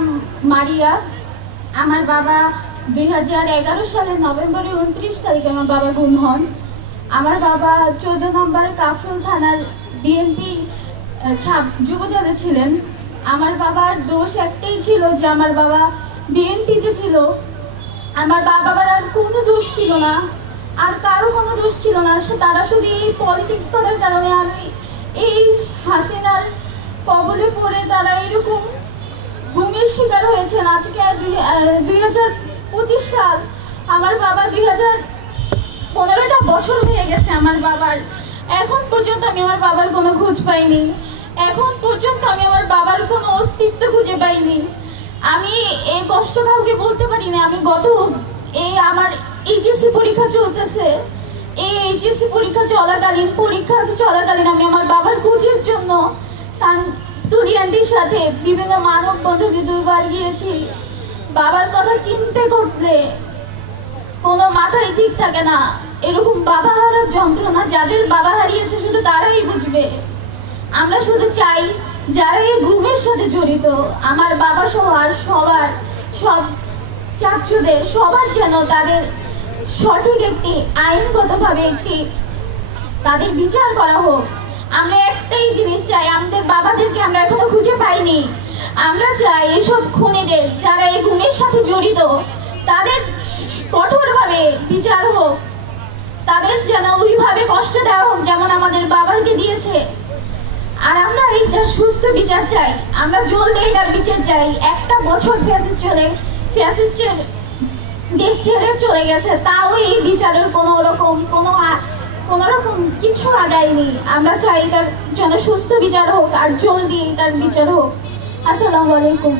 নাম মারিয়া। আমার বাবা 2011 সালের নভেম্বরের 29 তারিখে আমার বাবা গুম হন। আমার বাবা 14 নম্বর কাফরুল থানার বিএনপি যুবদলে ছিলেন। আমার বাবার দোষ একটাই ছিল যে আমার বাবা বিএনপিতে ছিল। আমার বাবার আর কোনো দোষ ছিল না, আর কারো কোনো দোষ ছিল না। তারা শুধু এই পলিটিক্স করার কারণে আমি এই হাসিনার কবলে পড়ে তারা এরকম গুমের শিকার হয়েছেন। আজকে 2025 সাল, আমার বাবা 2015টা বছর হয়ে গেছে আমার বাবার। এখন পর্যন্ত আমি আমার বাবার কোনো খোঁজ পাইনি। এখন পর্যন্ত আমি আমার বাবার কোনো অস্তিত্ব খুঁজে পাইনি। আমি এই কষ্ট কাউকে বলতে পারি না। আমি আমার এইচএসসি পরীক্ষা চলতেছে, এই এইচএসসি পরীক্ষা চলাকালীন আমি আমার বাবার খোঁজের জন্য তুলিয়ান্টির সাথে বিভিন্ন মানববন্ধনে 2বার গিয়েছি। বাবার কথা চিন্তা করলে কোনো মাথায় ঠিক থাকে না। এরকম বাবা হারার যন্ত্রণা যাদের বাবা হারিয়েছে শুধু তারাই বুঝবে। আমরা শুধু চাই যারা এই গুমের সাথে জড়িত, আমার বাবা সহ আর সব চাচুদের সবার যেন তাদের সঠিক একটি আইনগতভাবে তাদের বিচার করা হোক। আমরা একটাই জিনিস চাই, আমাদের বাবাদেরকে আমরা এখনো খুঁজে পাইনি। আমরা চাই এসব খুনিদের যারা এই গুমের সাথে জড়িত তাদের কঠোরভাবে বিচার হোক, তাদের যেন ওইভাবে কষ্ট দেওয়া হোক যেমন আমাদের বাবাকে দিয়েছে। আর আমরা এইটার সুস্থ বিচার চাই, আমরা জলদি এটার বিচার চাই। একটা বছর ফ্যাসিস্টের দেশ ছেড়ে চলে গেছে, তাও এই বিচারের কোনো রকম কিছু আগায়নি। আমরা চাই তার যেন সুস্থ বিচার হোক আর জলদি তার বিচার হোক। আসসালামু আলাইকুম।